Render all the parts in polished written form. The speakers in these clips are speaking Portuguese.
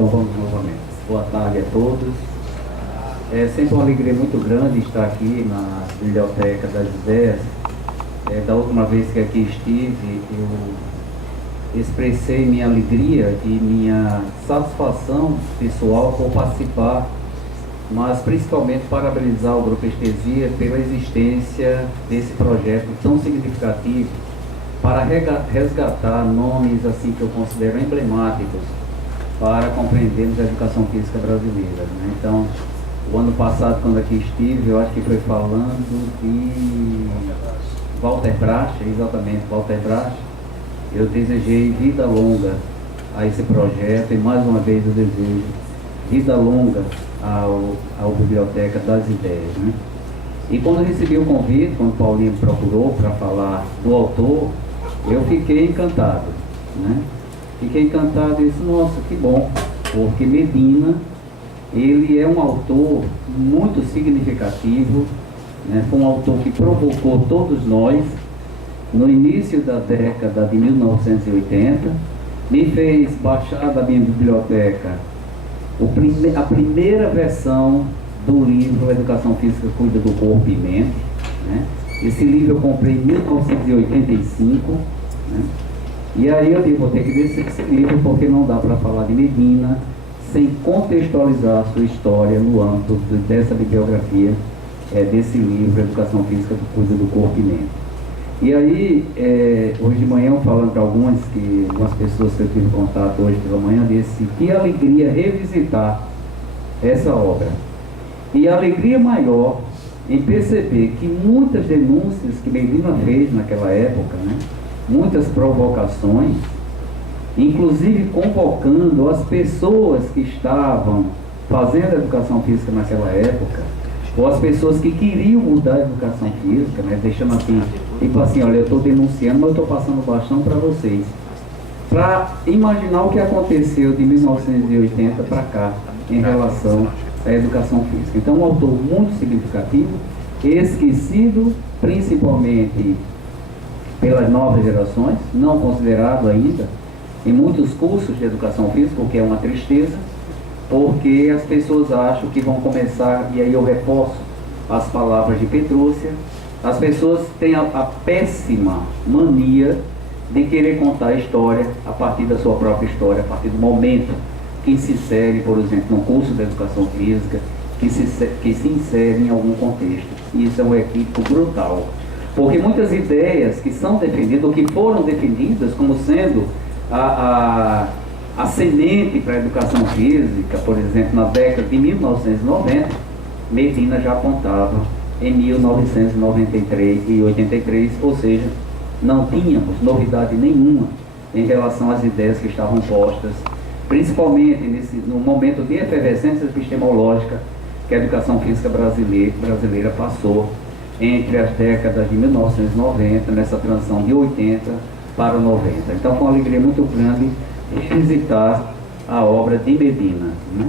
Então vamos novamente. Boa tarde a todos. É sempre uma alegria muito grande estar aqui na Biblioteca das Ideias. Da última vez que aqui estive, eu expressei minha alegria e minha satisfação pessoal por participar, mas principalmente parabenizar o Grupo Estesia pela existência desse projeto tão significativo para resgatar nomes assim que eu considero emblemáticos para compreendermos a educação física brasileira, né? Então, o ano passado, quando aqui estive, eu acho que foi falando de Walter Bracha, exatamente, Walter Bracha. Eu desejei vida longa a esse projeto e mais uma vez eu desejo vida longa ao Biblioteca das Ideias, né? E quando recebi o convite, quando o Paulinho me procurou para falar do autor, eu fiquei encantado, né? Fiquei encantado e disse, nossa, que bom, porque Medina, ele é um autor muito significativo, né? Foi um autor que provocou todos nós, no início da década de 1980, me fez baixar da minha biblioteca a primeira versão do livro Educação Física Cuida do Corpo e Mente, né? Esse livro eu comprei em 1985, né? E aí eu digo, vou ter que descer esse livro porque não dá para falar de Medina sem contextualizar a sua história no âmbito dessa bibliografia, desse livro Educação Física Cuida do Corpo e Mente. E aí, hoje de manhã, falando para algumas pessoas que eu tive contato hoje pela manhã, disse que alegria revisitar essa obra. E a alegria maior em perceber que muitas denúncias que Medina fez naquela época, né, muitas provocações, inclusive convocando as pessoas que estavam fazendo a educação física naquela época, ou as pessoas que queriam mudar a educação física, né, deixando assim, tipo assim, olha, eu estou denunciando, mas eu estou passando o bastão para vocês, para imaginar o que aconteceu de 1980 para cá, em relação à educação física. Então, um autor muito significativo, esquecido principalmente pelas novas gerações, não considerado ainda em muitos cursos de educação física, o que é uma tristeza, porque as pessoas acham que vão começar, e aí eu reforço as palavras de Petrúcia, as pessoas têm a péssima mania de querer contar a história a partir da sua própria história, a partir do momento que se insere, por exemplo, no curso de educação física, que se insere em algum contexto. Isso é um equívoco brutal, porque muitas ideias que são defendidas, ou que foram defendidas como sendo a semente para a educação física, por exemplo, na década de 1990, Medina já apontava em 1993 e 83, ou seja, não tínhamos novidade nenhuma em relação às ideias que estavam postas, principalmente no momento de efervescência epistemológica que a educação física brasileira passou entre as décadas de 1990, nessa transição de 80 para 90. Então, foi uma alegria muito grande revisitar a obra de Medina, né?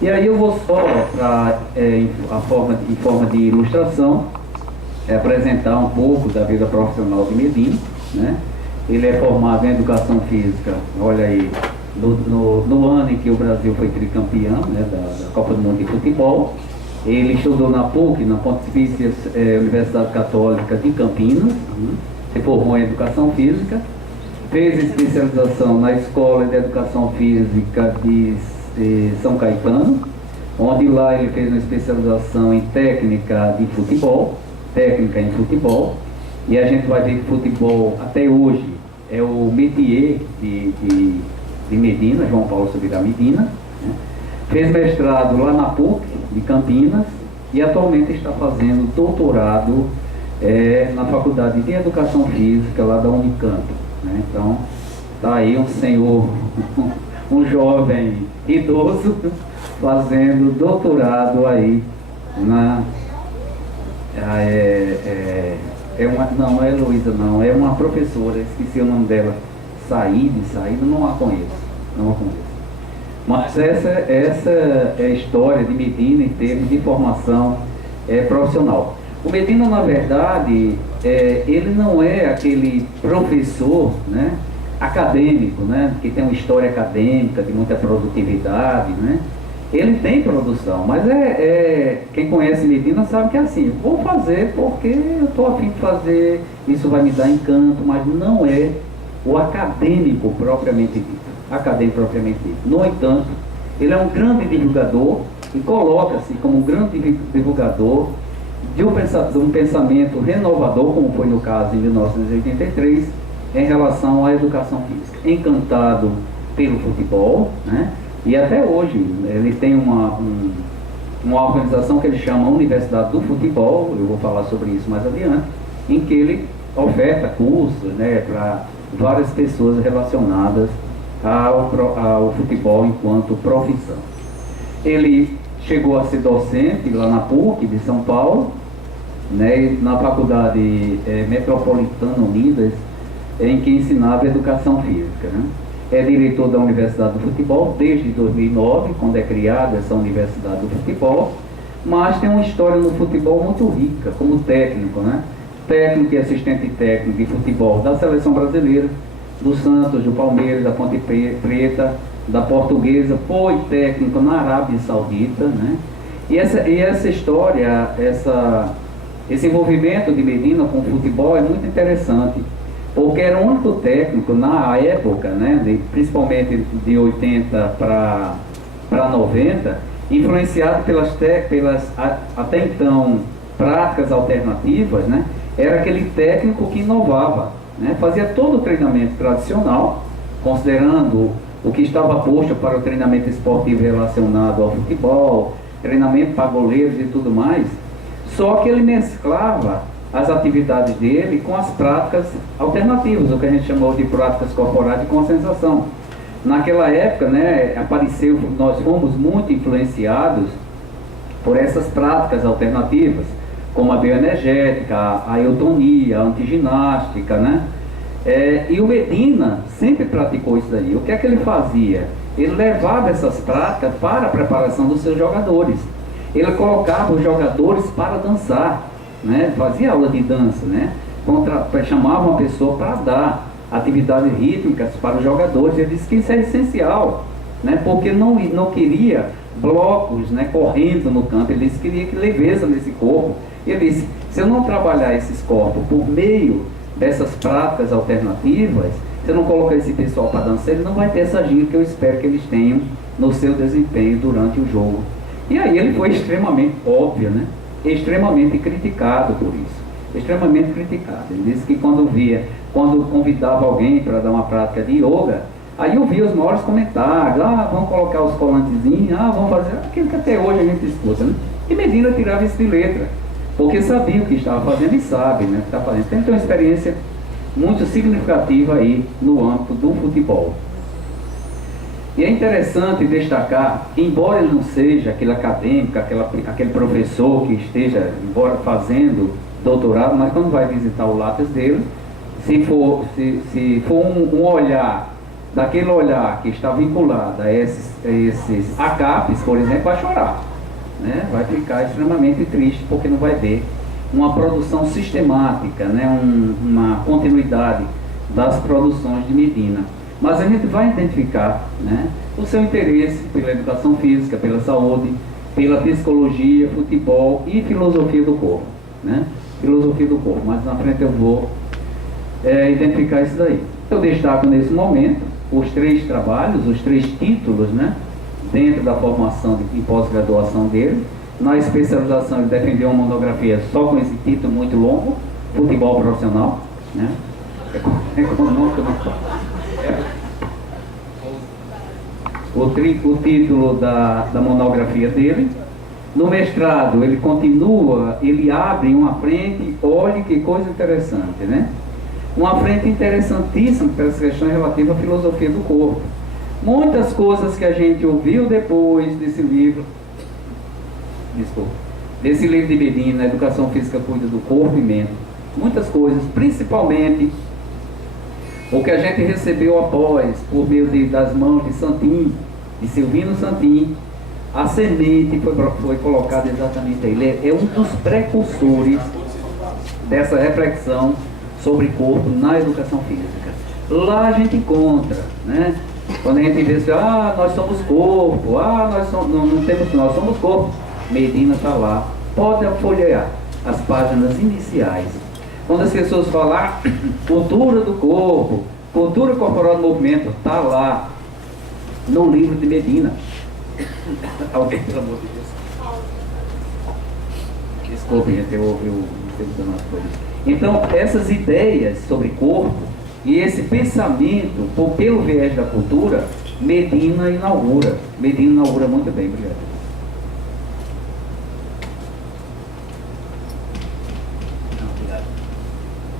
E aí eu vou só, em forma de ilustração, apresentar um pouco da vida profissional de Medina, né? Ele é formado em Educação Física, olha aí, no ano em que o Brasil foi tricampeão, né, da Copa do Mundo de Futebol. Ele estudou na PUC, na Pontifícia Universidade Católica de Campinas, se formou em Educação Física, fez especialização na Escola de Educação Física de São Caetano, onde lá ele fez uma especialização em técnica em futebol, e a gente vai ver que futebol até hoje é o métier de Medina, João Paulo Subirá Medina, né? Fez mestrado lá na PUC de Campinas e atualmente está fazendo doutorado na Faculdade de Educação Física lá da Unicamp, né? Então, está aí um senhor, um jovem idoso fazendo doutorado aí não é Heloísa, não, é uma professora, esqueci o nome dela, Saída, não a conheço. Mas essa é a história de Medina em termos de formação profissional. O Medina, na verdade, ele não é aquele professor, né, acadêmico, né, que tem uma história acadêmica de muita produtividade, né, ele tem produção, mas quem conhece Medina sabe que é assim, vou fazer porque eu estou a fim de fazer, isso vai me dar encanto, mas não é o acadêmico propriamente dito. Acadêmico propriamente dito. No entanto, ele é um grande divulgador e coloca-se como um grande divulgador de um pensamento renovador, como foi no caso em 1983, em relação à educação física. Encantado pelo futebol, né? E até hoje ele tem uma organização que ele chama Universidade do Futebol, eu vou falar sobre isso mais adiante, em que ele oferta cursos, né, para várias pessoas relacionadas ao futebol enquanto profissão. Ele chegou a ser docente lá na PUC de São Paulo, né, na Faculdade Metropolitana Unidas, em que ensinava educação física, né? É diretor da Universidade do Futebol desde 2009, quando é criada essa Universidade do Futebol, mas tem uma história no futebol muito rica, como técnico, né? Técnico e assistente técnico de futebol da Seleção Brasileira, do Santos, do Palmeiras, da Ponte Preta, da Portuguesa, foi técnico na Arábia Saudita, né? E essa história, esse envolvimento de Medina com o futebol é muito interessante, porque era o único técnico na época, né, principalmente de 80 para 90, influenciado pelas até então práticas alternativas, né, era aquele técnico que inovava, né, fazia todo o treinamento tradicional, considerando o que estava posto para o treinamento esportivo relacionado ao futebol, treinamento para goleiros e tudo mais, só que ele mesclava as atividades dele com as práticas alternativas, o que a gente chamou de práticas corporais de concentração. Naquela época, né, nós fomos muito influenciados por essas práticas alternativas, como a bioenergética, a eutonia, a antiginástica, né? E o Medina sempre praticou isso daí. O que é que ele fazia? Ele levava essas práticas para a preparação dos seus jogadores. Ele colocava os jogadores para dançar, né? Fazia aula de dança, né? Chamava uma pessoa para dar atividades rítmicas para os jogadores. Ele disse que isso é essencial, né? Porque não queria blocos, né, correndo no campo. Ele disse que queria leveza nesse corpo. Ele disse, se eu não trabalhar esses corpos por meio dessas práticas alternativas, se eu não colocar esse pessoal para dançar, ele não vai ter essa ginga que eu espero que eles tenham no seu desempenho durante o jogo. E aí ele foi extremamente óbvio, né? Extremamente criticado por isso, extremamente criticado. Ele disse que quando convidava alguém para dar uma prática de yoga, aí eu via os maiores comentários, vamos colocar os colantezinhos, vamos fazer aquilo que até hoje a gente escuta, né? E Medina tirava isso de letra, porque sabia o que estava fazendo e sabe, né, o que está fazendo. Tem uma experiência muito significativa aí no âmbito do futebol. E é interessante destacar, embora ele não seja aquele acadêmico, aquele professor que esteja, embora fazendo doutorado, mas quando vai visitar o lápis dele, se for um olhar, daquele olhar que está vinculado a esses ACAPs, por exemplo, vai chorar, né? Vai ficar extremamente triste, porque não vai ver uma produção sistemática, né? Uma continuidade das produções de Medina. Mas a gente vai identificar, né, o seu interesse pela educação física, pela saúde, pela psicologia, futebol e filosofia do corpo, né? Filosofia do corpo, mas na frente eu vou identificar isso daí. Eu destaco nesse momento os 3 trabalhos, os 3 títulos, né, dentro da formação e pós-graduação dele. Na especialização ele defendeu uma monografia só com esse título muito longo, futebol profissional, né? O título da monografia dele. No mestrado ele continua, ele abre uma frente, olhe que coisa interessante, né? Uma frente interessantíssima para as questões relativas à filosofia do corpo. Muitas coisas que a gente ouviu depois desse livro, desse livro de Medina, Educação Física Cuida do Corpo e Mente, muitas coisas, principalmente o que a gente recebeu após, por meio das mãos de Santin, de Silvino Santin, a semente foi colocada exatamente aí. Ele é um dos precursores dessa reflexão sobre corpo na educação física. Lá a gente encontra, né? Quando a gente diz, nós somos corpo, nós somos, não temos, nós somos corpo. Medina está lá. Pode folhear as páginas iniciais. Quando as pessoas falam cultura do corpo, cultura corporal do movimento, está lá no livro de Medina. Alguém, pelo amor de Deus. Desculpe, gente, eu estou usando as coisas. Então, essas ideias sobre corpo e esse pensamento, pelo viés da cultura, Medina inaugura. Medina inaugura muito bem, obrigado.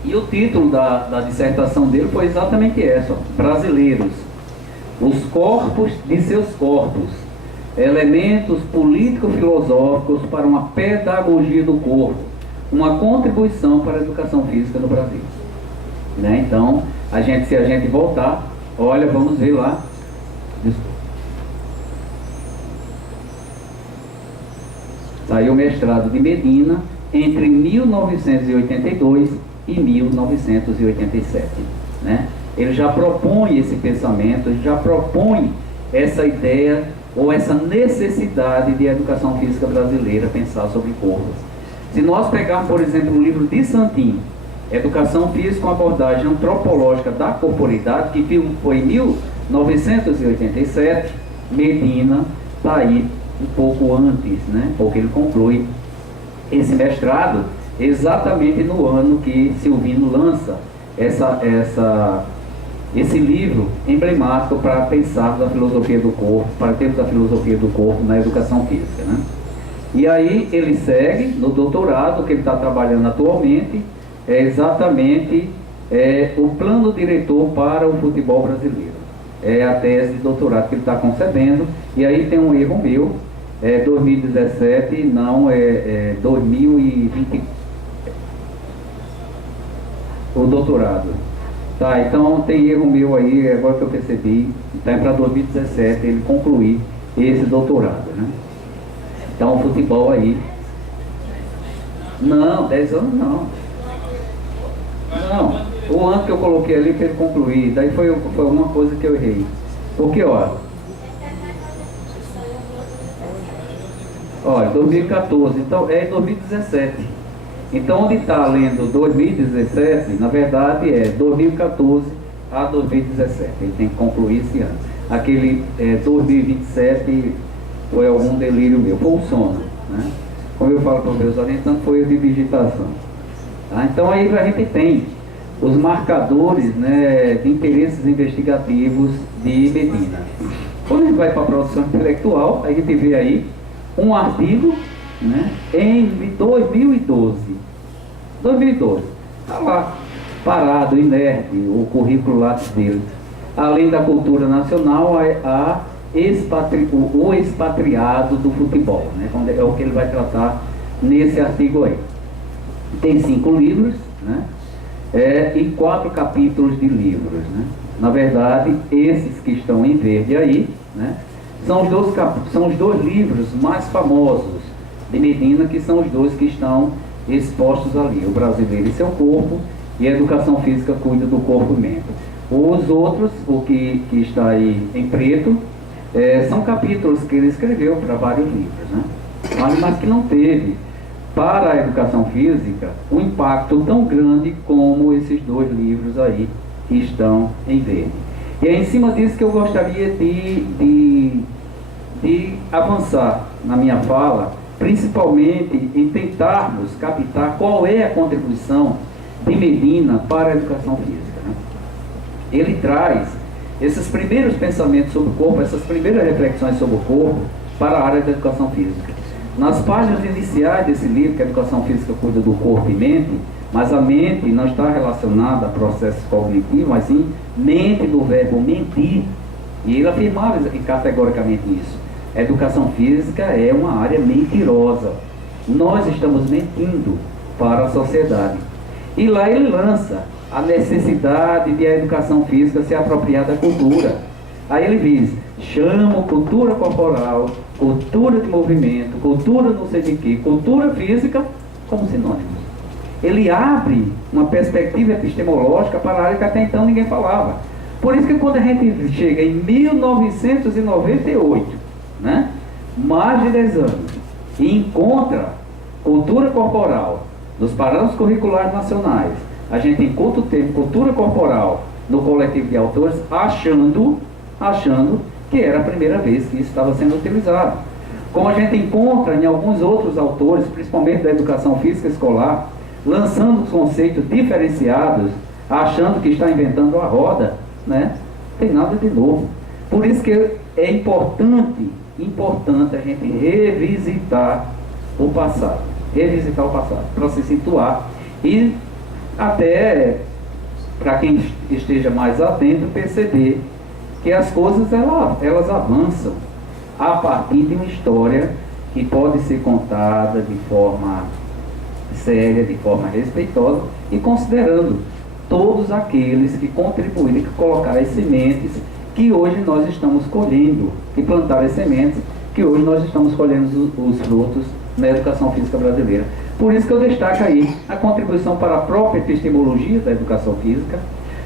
E o título da dissertação dele foi exatamente essa: Brasileiros, os corpos de seus corpos, elementos político-filosóficos para uma pedagogia do corpo, uma contribuição para a educação física no Brasil. Né? Então, se a gente voltar, olha, vamos ver lá. Saiu o mestrado de Medina entre 1982 e 1987. Né? Ele já propõe esse pensamento, ele já propõe essa ideia ou essa necessidade de educação física brasileira pensar sobre corpos. Se nós pegarmos, por exemplo, o livro de Santin, Educação Física com Abordagem Antropológica da Corporeidade, que foi em 1987, Medina está aí um pouco antes, né? Porque ele conclui esse mestrado exatamente no ano que Silvino lança esse livro emblemático para pensarmos a filosofia do corpo, para termos a filosofia do corpo na educação física, né? E aí ele segue no doutorado que ele está trabalhando atualmente, é exatamente o plano diretor para o futebol brasileiro. É a tese de doutorado que ele está concebendo, e aí tem um erro meu, 2017, não, 2020, o doutorado. Tá, então tem erro meu aí, agora que eu percebi, está para 2017 ele concluir esse doutorado, né? Então o futebol aí, não, 10 anos não. Não, o ano que eu coloquei ali para ele concluir, daí foi uma coisa que eu errei. Porque, olha, 2014, então é 2017. Então, onde está lendo 2017, na verdade é 2014 a 2017. Ele tem que concluir esse ano. Aquele 2027 foi algum delírio meu, foi o sono, né? Como eu falo para os meus orientantes, foi o de digitação. Tá? Então aí a gente tem os marcadores, né, de interesses investigativos de Medina. Quando a gente vai para a produção intelectual, a gente vê aí um artigo, né, em 2012. Está lá, parado, inerte, o currículo lápis dele. Além da cultura nacional, o expatriado do futebol, né, é o que ele vai tratar nesse artigo aí. Tem 5 livros, né? E 4 capítulos de livros, né? Na verdade, esses que estão em verde aí, né, são os dois livros mais famosos de Medina, que são os dois que estão expostos ali: O Brasileiro e Seu Corpo e A Educação Física Cuida do Corpo e Mente. Os outros, o que está aí em preto, são capítulos que ele escreveu para vários livros, né? Mas que não teve para a educação física um impacto tão grande como esses dois livros aí que estão em verde. E é em cima disso que eu gostaria de avançar na minha fala, principalmente em tentarmos captar qual é a contribuição de Medina para a educação física, né? Ele traz esses primeiros pensamentos sobre o corpo, essas primeiras reflexões sobre o corpo para a área da educação física. Nas páginas iniciais desse livro, que a educação física cuida do corpo e mente, mas a mente não está relacionada a processos cognitivos, mas sim mente do verbo mentir. E ele afirmava categoricamente isso. A educação física é uma área mentirosa. Nós estamos mentindo para a sociedade. E lá ele lança a necessidade de a educação física se apropriar da cultura. Aí ele diz: chamo cultura corporal, cultura de movimento, cultura não sei de quê, cultura física como sinônimos. ele abre uma perspectiva epistemológica para a área que até então ninguém falava. Por isso que quando a gente chega em 1998, né, mais de 10 anos, e encontra cultura corporal nos parâmetros curriculares nacionais, a gente encontra o termo cultura corporal no coletivo de autores, achando que era a primeira vez que isso estava sendo utilizado. Como a gente encontra em alguns outros autores, principalmente da educação física escolar, lançando conceitos diferenciados, achando que está inventando a roda, né? Não tem nada de novo. Por isso que é importante a gente revisitar o passado, para se situar e até, para quem esteja mais atento, perceber que as coisas elas avançam a partir de uma história que pode ser contada de forma séria, de forma respeitosa e considerando todos aqueles que contribuíram, que colocaram as sementes que hoje nós estamos colhendo, que plantaram as sementes que hoje nós estamos colhendo os frutos na educação física brasileira. Por isso que eu destaco aí a contribuição para a própria epistemologia da educação física,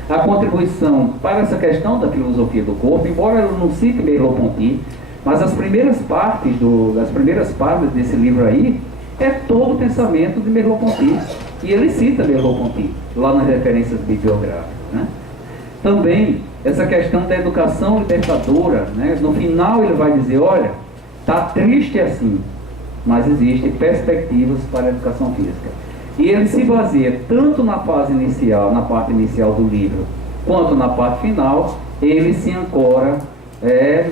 a contribuição para essa questão da filosofia do corpo, embora eu não cite Merleau-Ponty, mas as primeiras partes desse livro aí é todo o pensamento de Merleau-Ponty, e ele cita Merleau-Ponty lá nas referências bibliográficas, né? Também essa questão da educação libertadora, né? No final ele vai dizer, olha, está triste assim, mas existem perspectivas para a educação física. E ele se baseia tanto na fase inicial, na parte inicial do livro, quanto na parte final, ele se ancora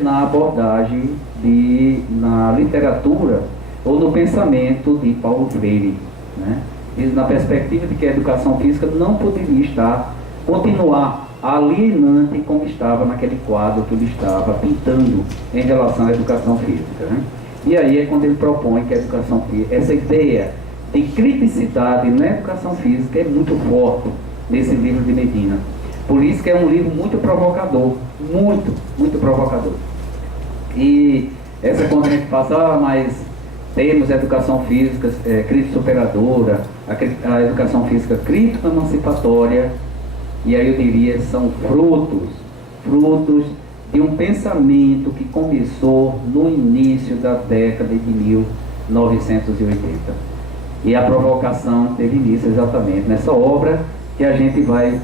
na abordagem na literatura ou no pensamento de Paulo Freire, né? E na perspectiva de que a educação física não poderia continuar alienante como estava naquele quadro que ele estava pintando em relação à educação física, né? E aí é quando ele propõe que a educação física, essa ideia de criticidade na educação física é muito forte nesse livro de Medina. Por isso que é um livro muito provocador, muito provocador. E essa quando a gente passa, mas temos a educação física crítica superadora, a educação física crítica emancipatória, e aí eu diria são frutos de um pensamento que começou no início da década de 1980. E a provocação teve início exatamente nessa obra que a gente vai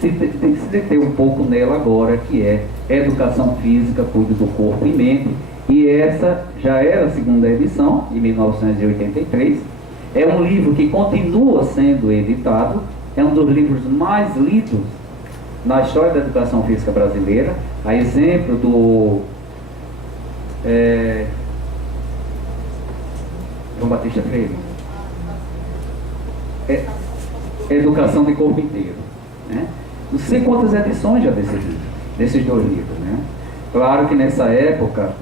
se deter um pouco nela agora, que é Educação Física, Cuide do Corpo e Mente. E essa já era a segunda edição, em 1983. É um livro que continua sendo editado, é um dos livros mais lidos na história da educação física brasileira, a exemplo do João Batista Freire. Educação de Corpo Inteiro, né? Não sei quantas edições já desses dois livros, né? Claro que nessa época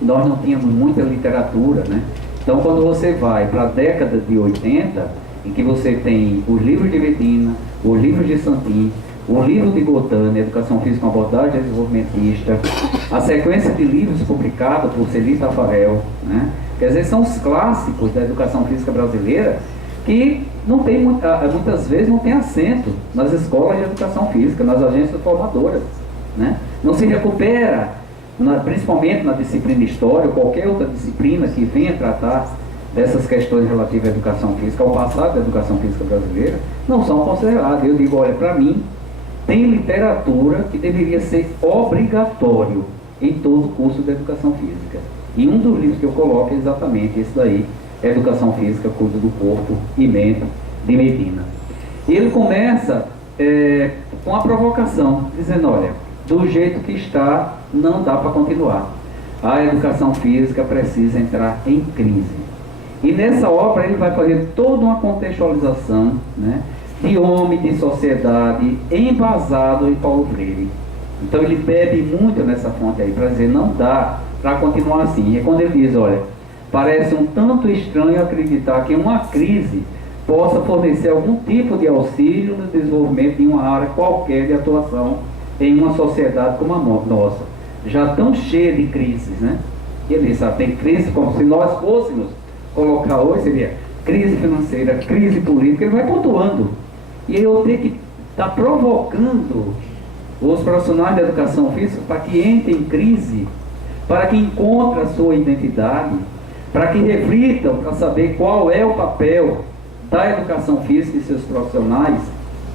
nós não tínhamos muita literatura, né? Então quando você vai para a década de 80, em que você tem os livros de Medina, os livros de Santin, o livro de Gotani, Educação Física, uma abordagem desenvolvimentista, a sequência de livros publicados por Celi Tafarel, né? Quer dizer, são os clássicos da educação física brasileira que não tem, muitas vezes não tem assento nas escolas de educação física, nas agências formadoras, né? Não se recupera, principalmente na disciplina de História ou qualquer outra disciplina que venha tratar dessas questões relativas à educação física, ao passado da educação física brasileira, não são consideradas. Eu digo, olha, para mim, tem literatura que deveria ser obrigatório em todo o curso de educação física. E um dos livros que eu coloco é exatamente esse daí, Educação Física, Cuide do Corpo e Mente, de Medina. E ele começa com a provocação, dizendo, olha, do jeito que está, não dá para continuar. A educação física precisa entrar em crise. E nessa obra ele vai fazer toda uma contextualização, né, de homem, de sociedade, embasado em Paulo Freire. Então ele bebe muito nessa fonte aí, para dizer, não dá para continuar assim. E é quando ele diz, olha, parece um tanto estranho acreditar que uma crise possa fornecer algum tipo de auxílio no desenvolvimento de uma área qualquer de atuação em uma sociedade como a nossa, já tão cheia de crises, né? E ele sabe, tem crise como se nós fôssemos colocar hoje, seria crise financeira, crise política, ele vai pontuando. E eu tenho que estar provocando os profissionais da educação física para que entrem em crise, para que encontrem a sua identidade, para que reflitam, para saber qual é o papel da educação física e seus profissionais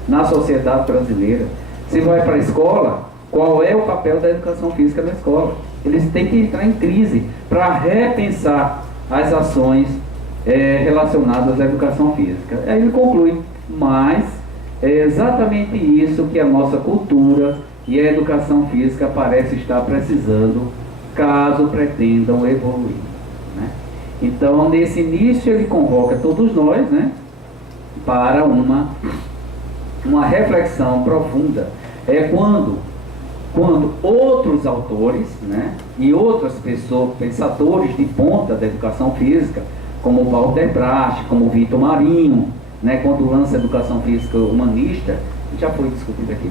na sociedade brasileira. Se vai para a escola, qual é o papel da educação física na escola? Eles têm que entrar em crise para repensar as ações relacionadas à educação física. Aí ele conclui, mas é exatamente isso que a nossa cultura e a educação física parece estar precisando, caso pretendam evoluir, né? Então, nesse início, ele convoca todos nós, né, para uma reflexão profunda. É quando outros autores, né, e outras pessoas, pensadores de ponta da educação física, como Walter Bracht, como Vitor Marinho, né, quando lança a educação física humanista, já foi discutido aqui,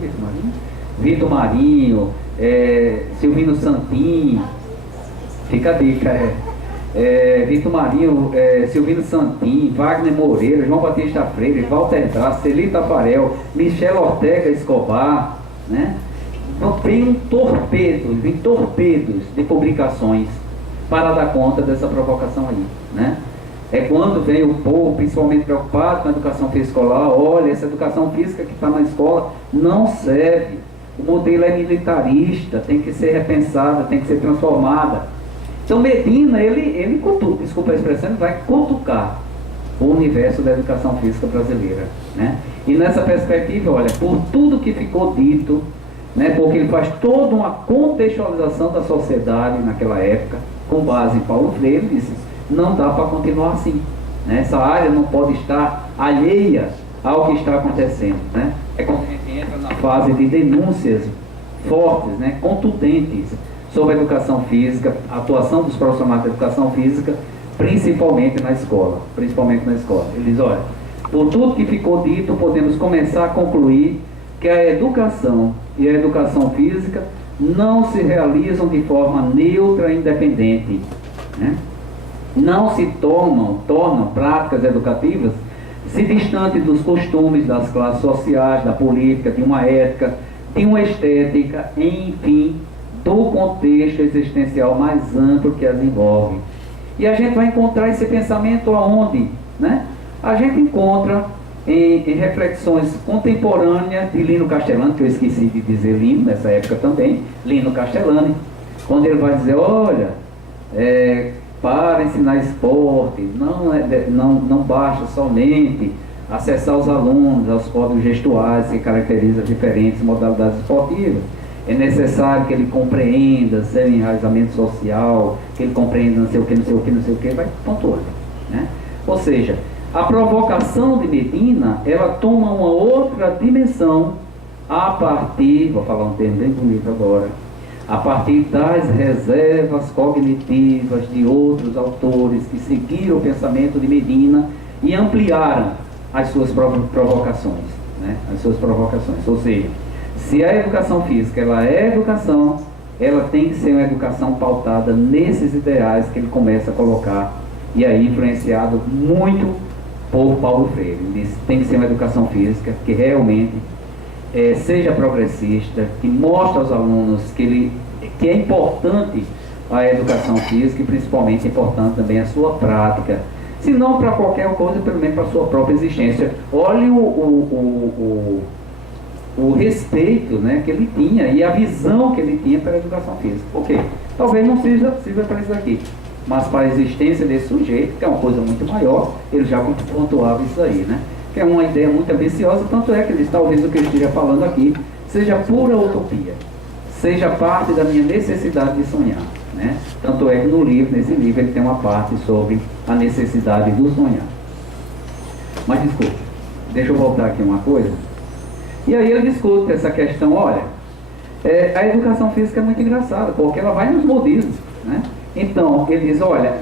Vitor Marinho, Silvino Santin, fica a dica, Vitor Marinho, Silvino Santin, Wagner Moreira, João Batista Freire, Walter Bracht, Celita Tafarel, Michel Ortega Escobar, né? Então tem torpedos de publicações para dar conta dessa provocação aí, né? É quando vem o povo, principalmente preocupado com a educação física escolar, olha, essa educação física que está na escola não serve, o modelo é militarista, tem que ser repensada, tem que ser transformada. Então Medina, ele cutuca, desculpa a expressão, ele vai cutucar o universo da educação física brasileira, né? E nessa perspectiva, olha, por tudo que ficou dito, né, porque ele faz toda uma contextualização da sociedade naquela época, com base em Paulo Freire, ele disse, não dá para continuar assim, né? Essa área não pode estar alheia ao que está acontecendo, né? É quando a gente entra na fase de denúncias fortes, né, contundentes, sobre a educação física, a atuação dos profissionais da educação física, principalmente na escola. Ele diz, olha, por tudo que ficou dito, podemos começar a concluir que a educação e a educação física não se realizam de forma neutra e independente, né? Não se tornam práticas educativas se distantes dos costumes, das classes sociais, da política, de uma ética, de uma estética, enfim, do contexto existencial mais amplo que as envolve. E a gente vai encontrar esse pensamento aonde, né? A gente encontra em reflexões contemporâneas de Lino Castellani, que eu esqueci de dizer Lino, nessa época também, Lino Castellani, quando ele vai dizer, olha, para ensinar esporte, não basta somente acessar os alunos aos códigos gestuais que caracterizam diferentes modalidades esportivas. É necessário que ele compreenda seu enraizamento social, que ele compreenda não sei o que, vai pontuando, né? Ou seja, a provocação de Medina, ela toma uma outra dimensão a partir, vou falar um termo bem bonito agora, a partir das reservas cognitivas de outros autores que seguiram o pensamento de Medina e ampliaram as suas provocações, né? As suas provocações. Ou seja, se a educação física ela é educação, ela tem que ser uma educação pautada nesses ideais que ele começa a colocar, e aí influenciado muito por Paulo Freire. Ele diz, tem que ser uma educação física que realmente seja progressista, que mostre aos alunos que é importante a educação física e principalmente é importante também a sua prática, se não para qualquer coisa, pelo menos para a sua própria existência. Olhe o respeito, né, que ele tinha e a visão que ele tinha para a educação física. Ok, talvez não seja possível para isso aqui, mas para a existência desse sujeito, que é uma coisa muito maior, ele já pontuava isso aí, né? Que é uma ideia muito ambiciosa, tanto é que ele, talvez o que eu esteja falando aqui seja pura utopia, seja parte da minha necessidade de sonhar, né? Tanto é que nesse livro, ele tem uma parte sobre a necessidade do sonhar. Mas desculpe, deixa eu voltar aqui uma coisa. E aí ele discute essa questão, olha, a educação física é muito engraçada, porque ela vai nos modismos, né? Então, ele diz, olha,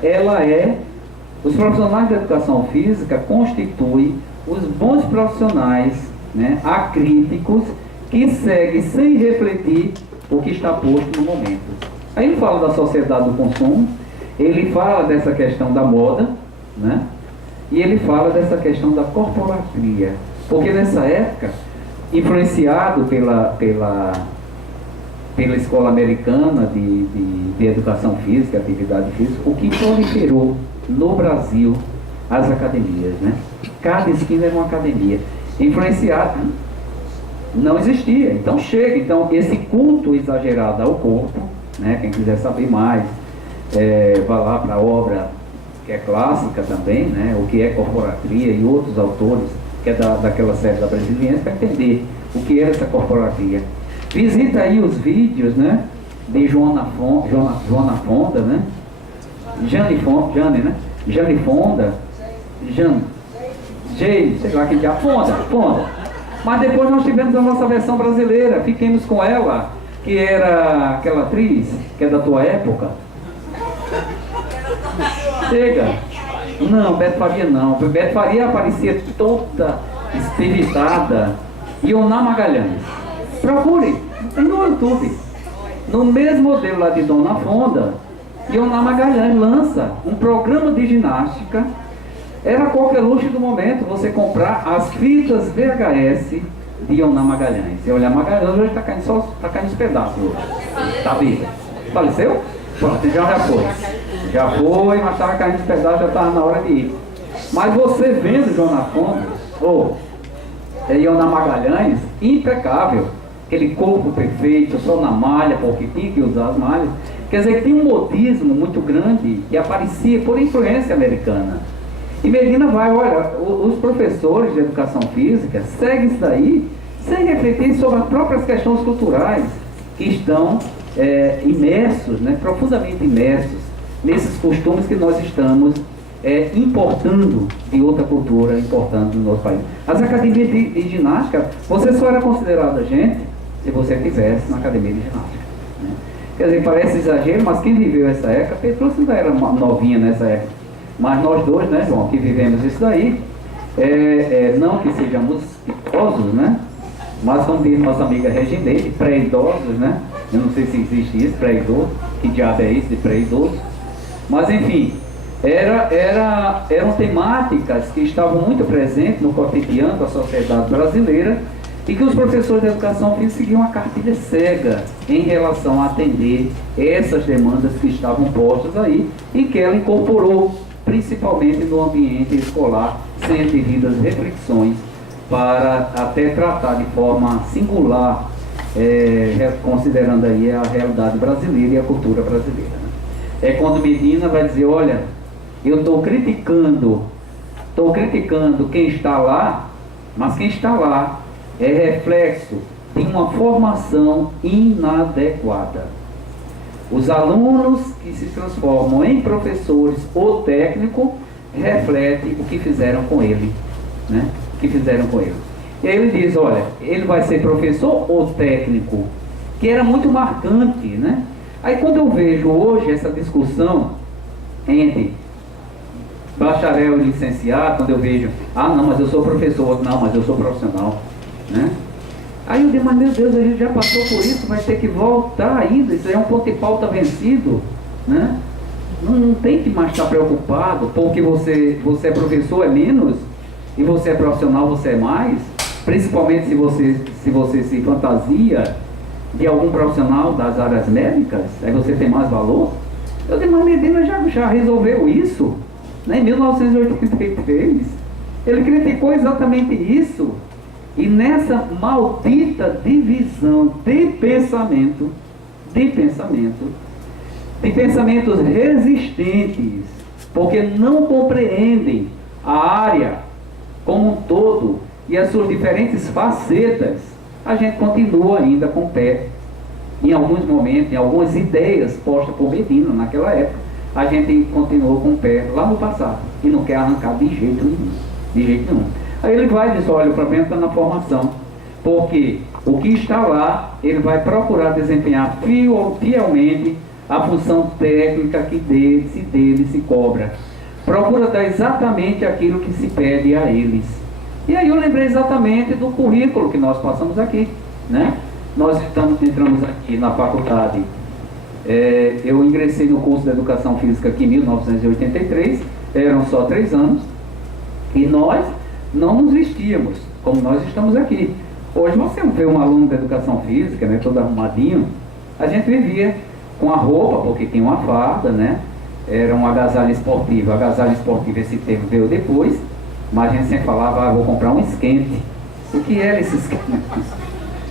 os profissionais da educação física constituem os bons profissionais, né, acríticos, que seguem sem refletir o que está posto no momento. Aí ele fala da sociedade do consumo, ele fala dessa questão da moda, né? e ele fala dessa questão da corporatria, porque nessa época, influenciado pela escola americana de educação física, atividade física, o que proliferou no Brasil as academias, né? Cada esquina era uma academia. Influenciado, não existia. Então chega, então esse culto exagerado ao corpo, né? Quem quiser saber mais, vá lá para a obra que é clássica também, né? O que é corporatria e outros autores, que é daquela série da Brasiliense, para entender o que era essa corporatria. Visita aí os vídeos, né? De Joana Fonda, né? Jane Fonda, sei lá que diabo, Fonda. Mas depois nós tivemos a nossa versão brasileira, fiquemos com ela, que era aquela atriz, que é da tua época. Chega. Não, Beto Faria não. Beto Faria aparecia toda espiritada. Ioná Magalhães. Procure, tem no YouTube. No mesmo modelo lá de Dona Fonda, Ioná Magalhães lança um programa de ginástica. Era qualquer luxo do momento você comprar as fitas VHS de Ioná Magalhães. Você olhar Magalhães, hoje está caindo os pedaços hoje. Está viva. Faleceu? Pronto, já foi. Já foi, mas estava caindo os pedaços, já estava na hora de ir. Mas você vendo Dona Fonda, Ioná Magalhães, impecável. Aquele corpo perfeito, só na malha, porque tinha que usar as malhas. Quer dizer, que tem um modismo muito grande que aparecia por influência americana. E Medina vai, olha, os professores de educação física seguem isso daí, sem refletir sobre as próprias questões culturais que estão imersos, né, profundamente imersos nesses costumes que nós estamos importando de outra cultura, importando no nosso país. As academias de ginástica, você só era considerado gente se você estivesse na academia de ginástica, né? Quer dizer, parece exagero, mas quem viveu essa época, Petrus ainda era novinha nessa época, mas nós dois, né, João, que vivemos isso daí, não que sejamos idosos, né, mas como diz nossa amiga Regineide, pré-idosos, né, eu não sei se existe isso, pré-idoso, que diabo é isso de pré-idoso, mas enfim, eram temáticas que estavam muito presentes no cotidiano da sociedade brasileira e que os professores de educação física seguiam uma cartilha cega em relação a atender essas demandas que estavam postas aí e que ela incorporou principalmente no ambiente escolar, sem as devidas reflexões para até tratar de forma singular, considerando aí a realidade brasileira e a cultura brasileira, né? É quando Medina vai dizer, olha, eu estou criticando quem está lá, mas quem está lá é reflexo de uma formação inadequada. Os alunos que se transformam em professores ou técnico refletem o que fizeram com ele, né? O que fizeram com ele. E aí ele diz, olha, ele vai ser professor ou técnico, que era muito marcante, né? Aí quando eu vejo hoje essa discussão entre bacharel e licenciado, quando eu vejo, não, mas eu sou professor, não, mas eu sou profissional, né? Aí eu digo, mas meu Deus, a gente já passou por isso, vai ter que voltar ainda, isso aí é um ponto de pauta vencido, né? Não tem que mais estar preocupado, porque você é professor, é menos, e você é profissional, você é mais, principalmente se você se fantasia de algum profissional das áreas médicas, aí você tem mais valor. Eu digo, mas Medina já resolveu isso, né? Em 1983, ele criticou exatamente isso. E nessa maldita divisão de pensamentos resistentes, porque não compreendem a área como um todo e as suas diferentes facetas, a gente continua ainda com o pé. Em alguns momentos, em algumas ideias postas por Medina naquela época, a gente continuou com o pé lá no passado e não quer arrancar de jeito nenhum. Aí ele vai e diz, olha, o problema está na formação, porque o que está lá, ele vai procurar desempenhar fielmente a função técnica que dele se cobra. Procura dar exatamente aquilo que se pede a eles. E aí eu lembrei exatamente do currículo que nós passamos aqui, né? Nós entramos aqui na faculdade, eu ingressei no curso de Educação Física aqui em 1983, eram só 3 anos, E nós não nos vestíamos como nós estamos aqui. Hoje você vê um aluno da educação física, né, todo arrumadinho, a gente vivia com a roupa, porque tinha uma farda, né? Era um agasalho esportivo. Agasalho esportivo, esse termo veio depois, mas a gente sempre falava, vou comprar um esquente. O que era esse esquente?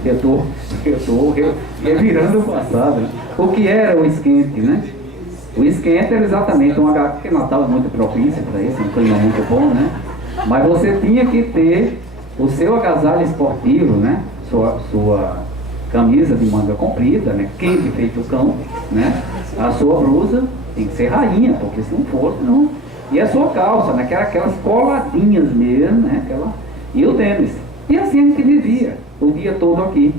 Eu estou revirando o passado. Né? O que era o esquente, né? O esquente era exatamente um agasalho, porque Natal é muito propício para isso, um clima muito bom, né? Mas você tinha que ter o seu agasalho esportivo, né? Sua camisa de manga comprida, né? Quente feito cão, né? A sua blusa tem que ser rainha, porque se não for, não. E a sua calça, né? Que era aquelas coladinhas mesmo, né? E o tênis. E assim a gente vivia o dia todo aqui,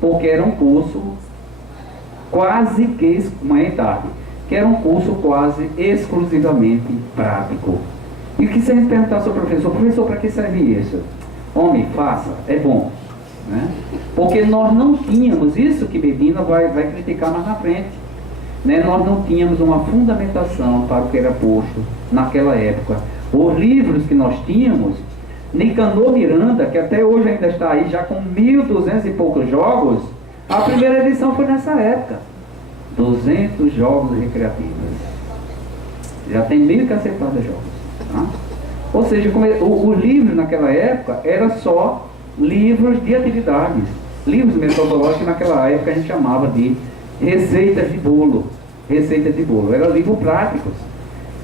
porque era um curso quase que, manhã e tarde, que era um curso quase exclusivamente prático. E que se a gente perguntasse ao professor, para que serve isso? Homem, faça, é bom. Né? Porque nós não tínhamos, isso que Medina vai criticar mais na frente, né? Nós não tínhamos uma fundamentação para o que era posto naquela época. Os livros que nós tínhamos, Nicanor Miranda, que até hoje ainda está aí, já com 1.200 e poucos jogos, a primeira edição foi nessa época. 200 jogos recreativos. Já tem 1.000 cacetada jogos. Tá? Ou seja, o livro naquela época era só livros de atividades, livros metodológicos naquela época a gente chamava de receitas de bolo, eram livros práticos.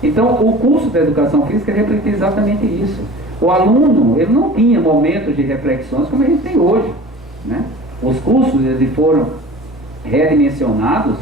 Então o curso de educação física refletia exatamente isso. O aluno, ele não tinha momentos de reflexões como a gente tem hoje, né? Os cursos, eles foram redimensionados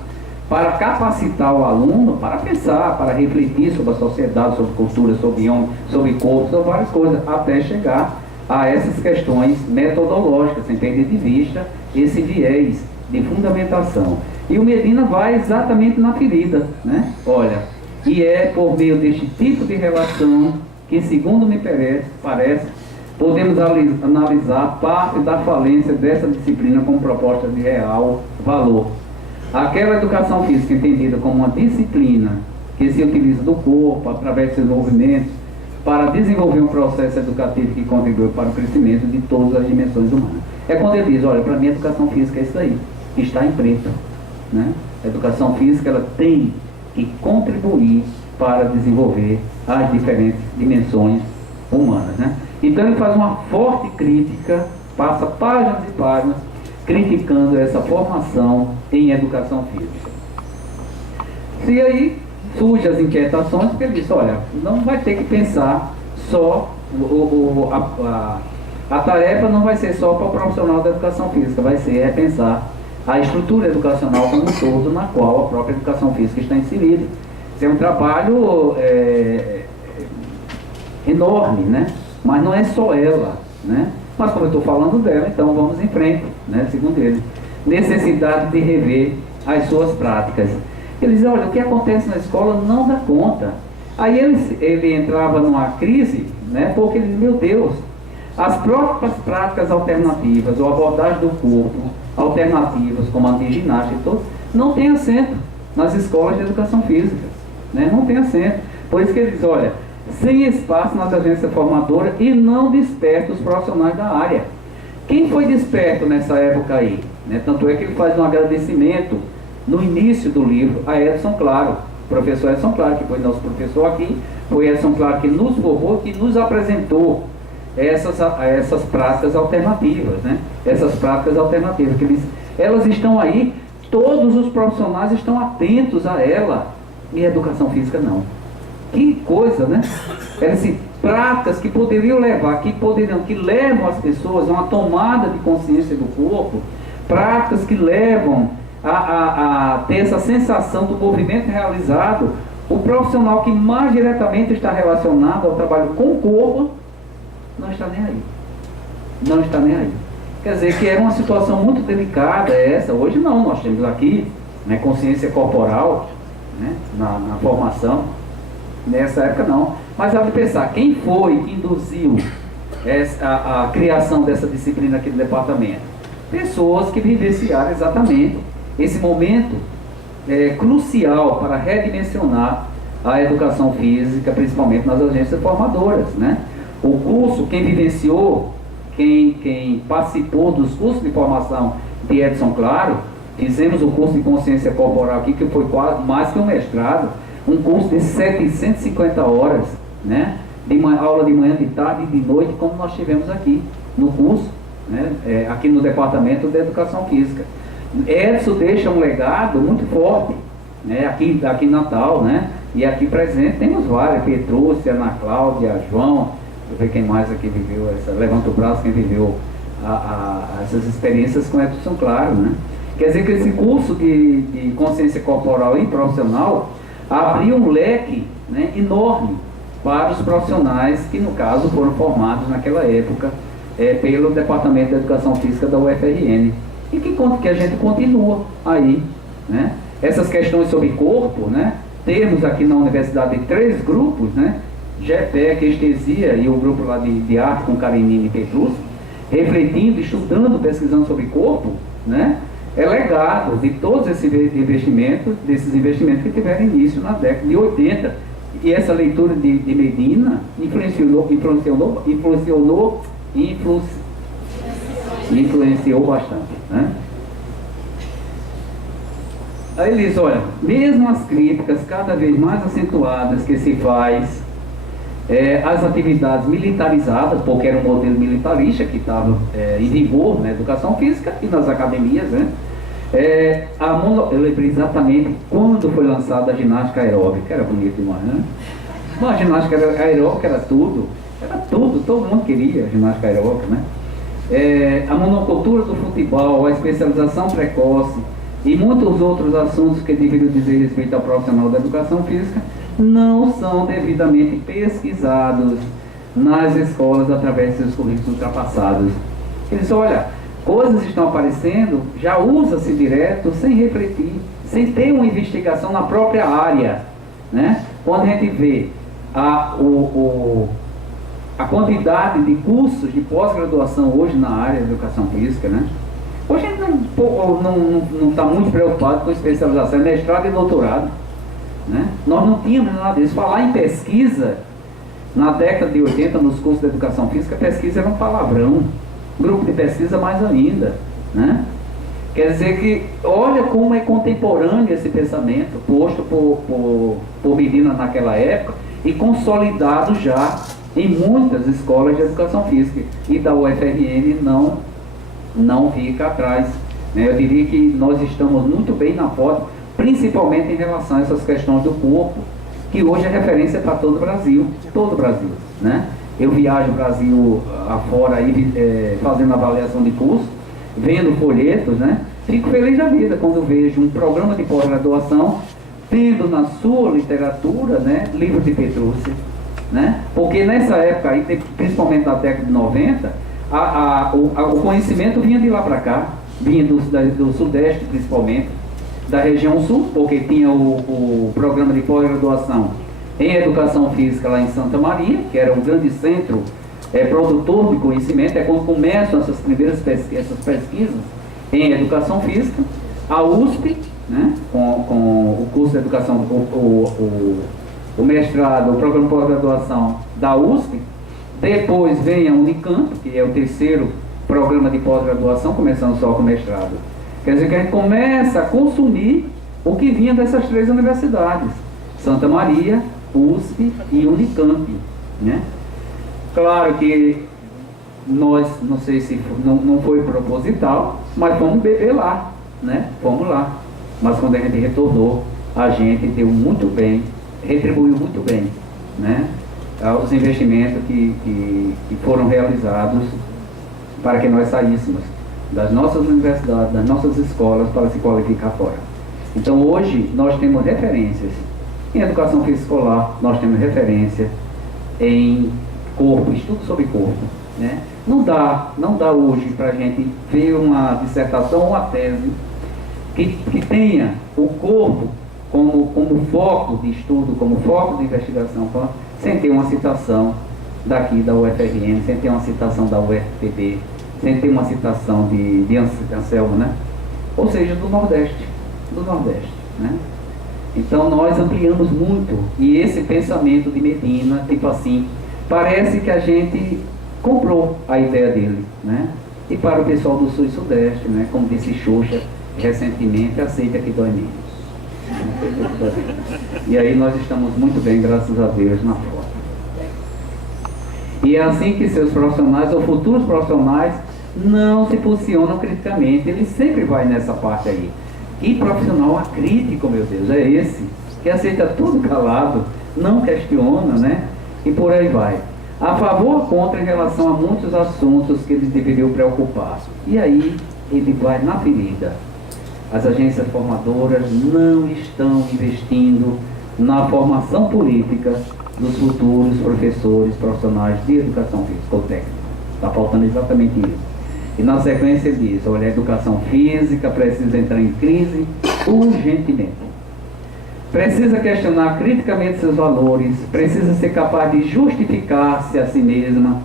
para capacitar o aluno para pensar, para refletir sobre a sociedade, sobre cultura, sobre homem, sobre corpo, sobre várias coisas, até chegar a essas questões metodológicas, sem perder de vista esse viés de fundamentação. E o Medina vai exatamente na ferida, né? Olha, e é por meio deste tipo de relação que, segundo me parece, podemos analisar parte da falência dessa disciplina como proposta de real valor. Aquela educação física entendida como uma disciplina que se utiliza do corpo, através de seus movimentos, para desenvolver um processo educativo que contribui para o crescimento de todas as dimensões humanas. É quando ele diz, olha, para mim a educação física é isso aí, está em preto. Né? A educação física ela tem que contribuir para desenvolver as diferentes dimensões humanas. Né? Então ele faz uma forte crítica, passa páginas e páginas, criticando essa formação em educação física. E aí surgem as inquietações, porque ele diz, olha, não vai ter que pensar só, a tarefa não vai ser só para o profissional da educação física, vai ser repensar a estrutura educacional como um todo, na qual a própria educação física está inserida. Isso é um trabalho enorme, né? Mas não é só ela, né? Mas como eu estou falando dela, então vamos em frente, né? Segundo ele, necessidade de rever as suas práticas. Ele diz, olha, o que acontece na escola não dá conta. Aí ele entrava numa crise, né? Porque ele diz, meu Deus, as próprias práticas alternativas, ou abordagem do corpo, alternativas, como a antiginástica e tudo, não tem assento nas escolas de educação física, né? Não tem assento. Por isso que ele diz, olha, sem espaço nas agências formadoras e não desperta os profissionais da área. Quem foi desperto nessa época aí? Né? Tanto é que ele faz um agradecimento no início do livro a Edson Claro, professor Edson Claro, que foi nosso professor aqui, foi Edson Claro que nos formou, que nos apresentou essas práticas alternativas, né? Essas práticas alternativas, que elas estão aí, todos os profissionais estão atentos a ela, e a educação física não. Que coisa, né? Eram assim, práticas que poderiam levar, que levam as pessoas a uma tomada de consciência do corpo, práticas que levam a ter essa sensação do movimento realizado. O profissional que mais diretamente está relacionado ao trabalho com o corpo, não está nem aí. Não está nem aí. Quer dizer que era uma situação muito delicada essa. Hoje não, nós temos aqui, né, consciência corporal, né, na formação. Nessa época não. Mas há de pensar, quem foi que induziu a criação dessa disciplina aqui do departamento? Pessoas que vivenciaram exatamente esse momento crucial para redimensionar a educação física, principalmente nas agências formadoras, né? O curso, quem vivenciou, quem participou dos cursos de formação de Edson Claro, fizemos o curso de consciência corporal aqui, que foi quase mais que um mestrado, um curso de 750 horas, né? Aula de manhã, de tarde e de noite, como nós tivemos aqui no curso, né? Aqui no Departamento de Educação Física. Edson deixa um legado muito forte, né? Aqui em Natal, né? E aqui presente temos várias, Petrúcia, Ana Cláudia, João, deixa eu ver quem mais aqui viveu, levanta o braço quem viveu essas experiências com Edson Claro, né? Quer dizer que esse curso de consciência corporal e profissional abriu um leque, né, enorme para os profissionais que, no caso, foram formados naquela época pelo Departamento de Educação Física da UFRN. E que a gente continua aí, né? Essas questões sobre corpo, né? Temos aqui na universidade 3 grupos, né? GEPEC, Estesia e o grupo lá de arte com Karenine e Petrus, refletindo, estudando, pesquisando sobre corpo, né? É legado de todos esses investimentos, que tiveram início na década de 80. E essa leitura de Medina influenciou bastante, né? Aí ele diz, olha, mesmo as críticas cada vez mais acentuadas que se faz as atividades militarizadas, porque era um modelo militarista que estava em vigor na educação física e nas academias, né? Eu lembrei exatamente quando foi lançada a ginástica aeróbica, era bonito demais, né? Bom, a ginástica aeróbica era tudo, todo mundo queria a ginástica aeróbica, né? A monocultura do futebol, a especialização precoce e muitos outros assuntos que deveriam dizer respeito ao profissional da educação física não são devidamente pesquisados nas escolas através de seus currículos ultrapassados. Eles, olha, coisas estão aparecendo, já usa-se direto, sem refletir, sem ter uma investigação na própria área, né? Quando a gente vê a quantidade de cursos de pós-graduação hoje na área de educação física, né? Hoje a gente não está muito preocupado com especialização, mestrado e doutorado, né? Nós não tínhamos nada disso. Falar em pesquisa, na década de 80, nos cursos de educação física, pesquisa era um palavrão. Grupo de pesquisa mais ainda, né? Quer dizer que, olha como é contemporâneo esse pensamento, posto por Medina naquela época e consolidado já em muitas escolas de educação física. E da UFRN não fica atrás, né? Eu diria que nós estamos muito bem na foto, principalmente em relação a essas questões do corpo, que hoje é referência para todo o Brasil, né? Eu viajo o Brasil afora aí, fazendo avaliação de curso, vendo folhetos, né? Fico feliz da vida quando vejo um programa de pós-graduação tendo na sua literatura, né, livro de Petrúcia, né? Porque nessa época aí, principalmente na década de 90, o conhecimento vinha de lá para cá, vinha do Sudeste principalmente, da região Sul, porque tinha o programa de pós-graduação em Educação Física lá em Santa Maria, que era um grande centro produtor de conhecimento. É quando começam essas primeiras pesquisas em Educação Física. A USP, né, com o curso de Educação, o mestrado, o programa de pós-graduação da USP. Depois vem a Unicamp, que é o terceiro programa de pós-graduação, começando só com o mestrado. Quer dizer que a gente começa a consumir o que vinha dessas 3 universidades: Santa Maria, USP e Unicamp, né? Claro que nós, não sei se não foi proposital, mas fomos beber lá, né? Fomos lá. Mas quando a gente retornou, a gente deu muito bem, retribuiu muito bem, né? Os investimentos que foram realizados para que nós saíssemos das nossas universidades, das nossas escolas, para se qualificar fora. Então hoje nós temos referências em educação física escolar, nós temos referência em corpo, estudo sobre corpo, né? Não dá hoje para a gente ver uma dissertação ou uma tese que tenha o corpo como foco de estudo, como foco de investigação, sem ter uma citação daqui da UFRN, sem ter uma citação da UFPB, sem ter uma citação de Anselmo, né? Ou seja, do Nordeste, né? Então nós ampliamos muito, e esse pensamento de Medina, tipo assim, parece que a gente comprou a ideia dele, né? E para o pessoal do Sul e Sudeste, né? Como disse Xuxa recentemente, aceita que dói menos. E aí nós estamos muito bem, graças a Deus, na foto. E é assim que seus profissionais ou futuros profissionais não se posicionam criticamente. Ele sempre vai nessa parte aí. Que profissional acrítico, meu Deus, é esse? Que aceita tudo calado, não questiona, né? E por aí vai. A favor ou contra em relação a muitos assuntos que eles deveriam preocupar. E aí ele vai na ferida. As agências formadoras não estão investindo na formação política dos futuros professores profissionais de educação física ou técnica. Está faltando exatamente isso. E na sequência ele diz, olha, a educação física precisa entrar em crise urgentemente. Precisa questionar criticamente seus valores, precisa ser capaz de justificar-se a si mesma,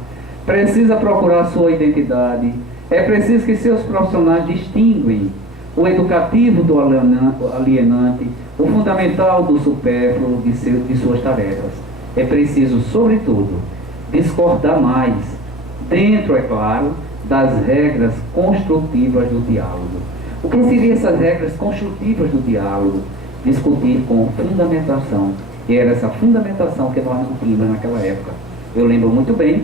precisa procurar sua identidade. É preciso que seus profissionais distinguem o educativo do alienante, o fundamental do supérfluo de suas tarefas. É preciso, sobretudo, discordar mais, dentro, é claro, das regras construtivas do diálogo. O que seriam essas regras construtivas do diálogo? Discutir com fundamentação. E era essa fundamentação que nós não tínhamos naquela época. Eu lembro muito bem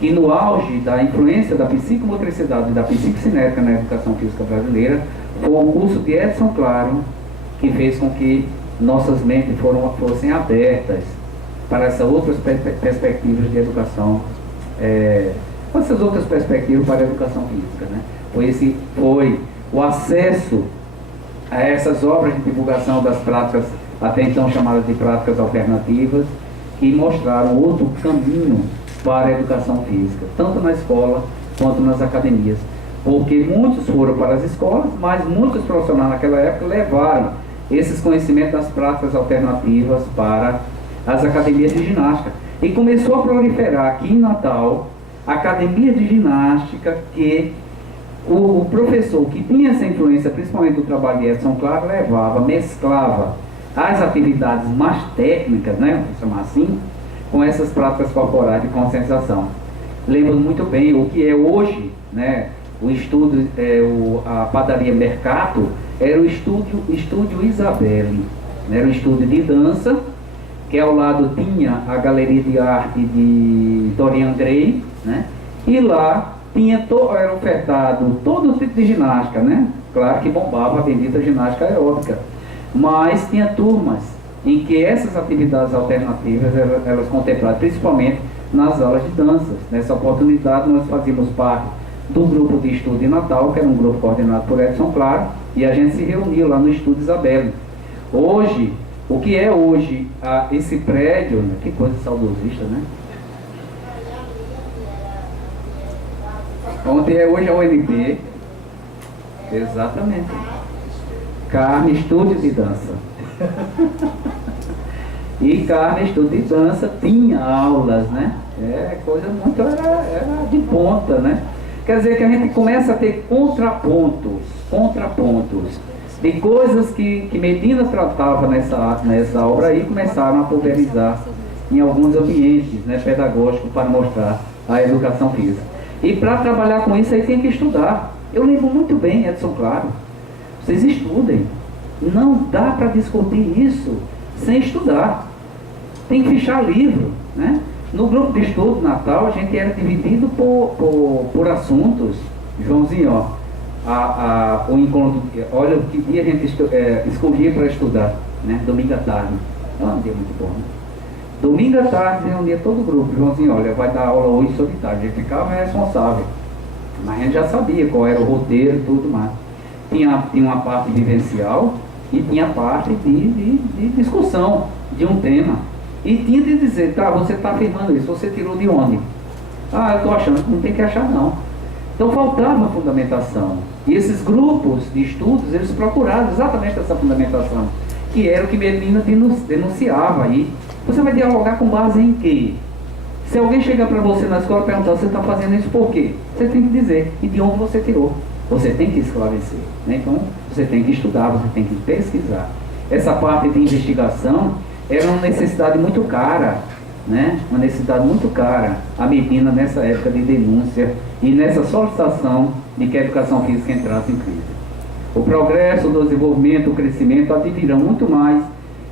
que no auge da influência da psicomotricidade e da psicocinética na educação física brasileira, foi o curso de Edson Claro que fez com que nossas mentes fossem abertas para essas outras perspectivas de educação, essas outras perspectivas para a educação física, né? Foi o acesso a essas obras de divulgação das práticas, até então chamadas de práticas alternativas, que mostraram outro caminho para a educação física, tanto na escola quanto nas academias. Porque muitos foram para as escolas, mas muitos profissionais naquela época levaram esses conhecimentos das práticas alternativas para as academias de ginástica. E começou a proliferar aqui em Natal academia de ginástica que o professor que tinha essa influência, principalmente do trabalho de Edson Claro, mesclava as atividades mais técnicas, né, vamos chamar assim, com essas práticas corporais de conscientização. Lembro muito bem o que é hoje, né, o estudo, a padaria Mercato, era o estúdio Isabelle, né, era um estúdio de dança, que ao lado tinha a galeria de arte de Dorian Gray, né, e lá era ofertado todo tipo de ginástica, né? Claro que bombava a bendita ginástica aeróbica, mas tinha turmas em que essas atividades alternativas elas contempladas, principalmente nas aulas de danças. Nessa oportunidade nós fazíamos parte do grupo de estudo em Natal, que era um grupo coordenado por Edson Claro, e a gente se reuniu lá no Estúdio Isabelle. Hoje, o que é hoje esse prédio, né? Que coisa saudosista, né? Hoje é o UNB, exatamente, Carne Estúdio de Dança. E Carne Estúdio de Dança tinha aulas, né? Coisa muito, era de ponta, né? Quer dizer que a gente começa a ter contrapontos de coisas que Medina tratava nessa obra aí, começaram a pulverizar em alguns ambientes, né, pedagógicos para mostrar a educação física. E para trabalhar com isso aí tem que estudar. Eu lembro muito bem, Edson Claro. Vocês estudem. Não dá para discutir isso sem estudar. Tem que fechar livro, né? No grupo de estudo Natal, a gente era dividido por assuntos. Joãozinho, ó, o encontro, olha que dia a gente escolhia para estudar, né? Domingo à tarde. É um dia muito bom, né? Domingo à tarde reunia todo o grupo. Joãozinho, olha, vai dar aula hoje sobre tarde. Ele ficava responsável. Mas a gente já sabia qual era o roteiro e tudo mais. Tinha uma parte vivencial e tinha a parte de discussão de um tema. E tinha de dizer, tá, você está afirmando isso, você tirou de onde? Ah, eu estou achando que não tem que achar não. Então faltava fundamentação. E esses grupos de estudos, eles procuraram exatamente essa fundamentação, que era o que Medina denunciava aí. Você vai dialogar com base em quê? Se alguém chegar para você na escola e perguntar, você está fazendo isso por quê? Você tem que dizer, e de onde você tirou? Você tem que esclarecer, né? Então, você tem que estudar, você tem que pesquisar. Essa parte de investigação era uma necessidade muito cara, né, uma necessidade muito cara a medida nessa época de denúncia e nessa solicitação de que a educação física entrasse em crise. O progresso, o desenvolvimento, o crescimento advirão muito mais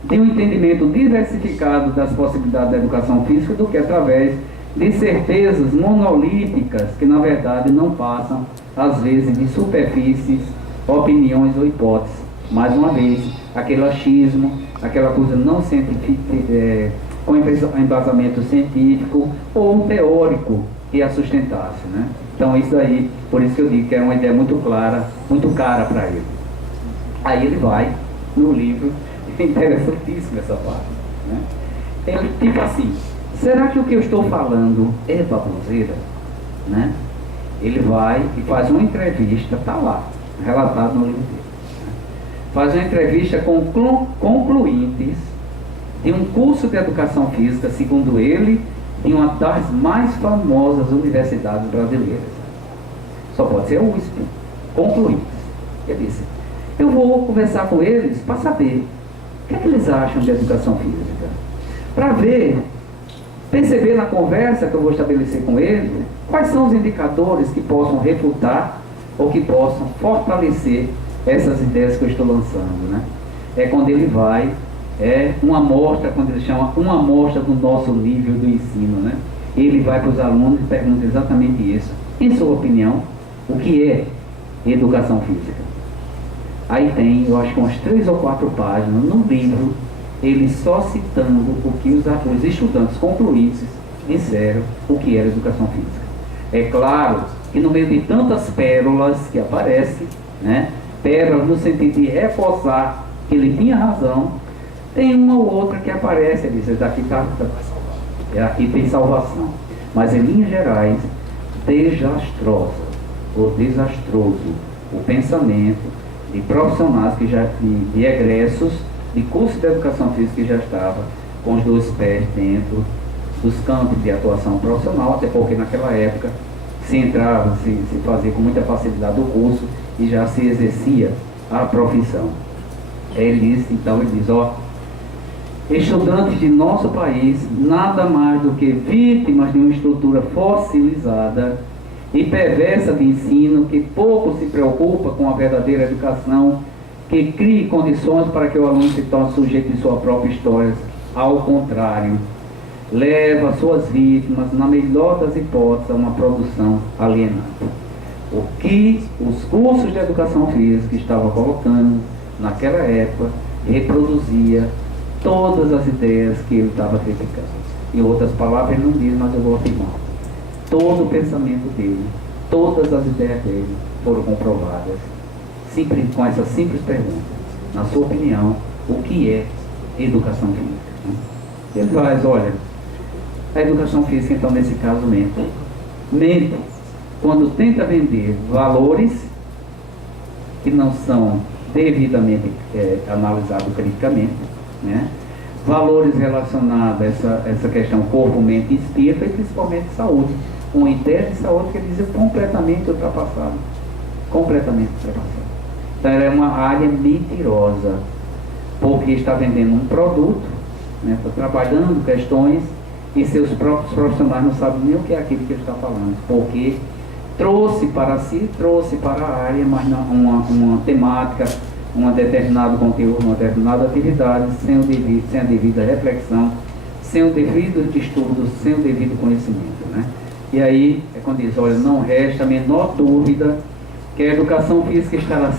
de um entendimento diversificado das possibilidades da educação física do que através de certezas monolíticas que, na verdade, não passam, às vezes, de superfícies, opiniões ou hipóteses. Mais uma vez, aquele achismo, aquela coisa não científica, com embasamento científico ou um teórico que a sustentasse, né? Então, isso aí, por isso que eu digo que é uma ideia muito clara, muito cara para ele. Aí ele vai no livro, é interessantíssimo essa parte, né? Ele, tipo assim, será que o que eu estou falando é baboseira? Né? Ele vai e faz uma entrevista, está lá, relatado no livro dele. Né? Faz uma entrevista com concluintes de um curso de educação física, segundo ele, em uma das mais famosas universidades brasileiras. Só pode ser a USP, concluintes. Ele disse, eu vou conversar com eles para saber o que é que eles acham de educação física. Para ver, perceber na conversa que eu vou estabelecer com eles, quais são os indicadores que possam refutar ou que possam fortalecer essas ideias que eu estou lançando, né? É quando ele vai, é uma amostra, quando ele chama uma amostra do nosso nível do ensino, né? Ele vai para os alunos e pergunta exatamente isso. Em sua opinião, o que é educação física? Aí tem, eu acho que umas 3 ou 4 páginas no livro, ele só citando o que os estudantes concluintes disseram o que era educação física. É claro que no meio de tantas pérolas que aparecem, né, pérolas no sentido de reforçar que ele tinha razão, tem uma ou outra que aparece, ele diz, aqui tem salvação. Mas em linhas gerais, desastrosa ou desastroso o pensamento de profissionais que já, de egressos de curso de educação física que já estava com os 2 pés dentro dos campos de atuação profissional, até porque naquela época se entrava, se fazia com muita facilidade o curso e já se exercia a profissão. Ele diz, então, ele diz, ó, estudantes de nosso país, nada mais do que vítimas de uma estrutura fossilizada e perversa de ensino que pouco se preocupa com a verdadeira educação, que crie condições para que o aluno se torne sujeito de sua própria história. Ao contrário, leva suas vítimas, na melhor das hipóteses, a uma produção alienada. O que os cursos de educação física estavam colocando naquela época reproduzia todas as ideias que ele estava criticando. Em outras palavras, ele não diz, mas eu vou afirmar. Todo o pensamento dele, todas as ideias dele foram comprovadas com essa simples pergunta. Na sua opinião, o que é educação física? Ele faz, olha, a educação física, então, nesse caso, mente. Mente quando tenta vender valores que não são devidamente analisados criticamente, né? Valores relacionados a essa questão corpo, mente e espírito, e principalmente saúde. Uma ideia de saúde que eles dizem completamente ultrapassada. Completamente ultrapassada. Então ela é uma área mentirosa, porque está vendendo um produto, né, está trabalhando questões e seus próprios profissionais não sabem nem o que é aquilo que ele está falando, porque trouxe para si, trouxe para a área, mas não uma temática, um determinado conteúdo, uma determinada atividade, sem a devida reflexão, sem o devido estudo, sem o devido conhecimento, né? E aí é quando diz, olha, não resta a menor dúvida que a educação física estará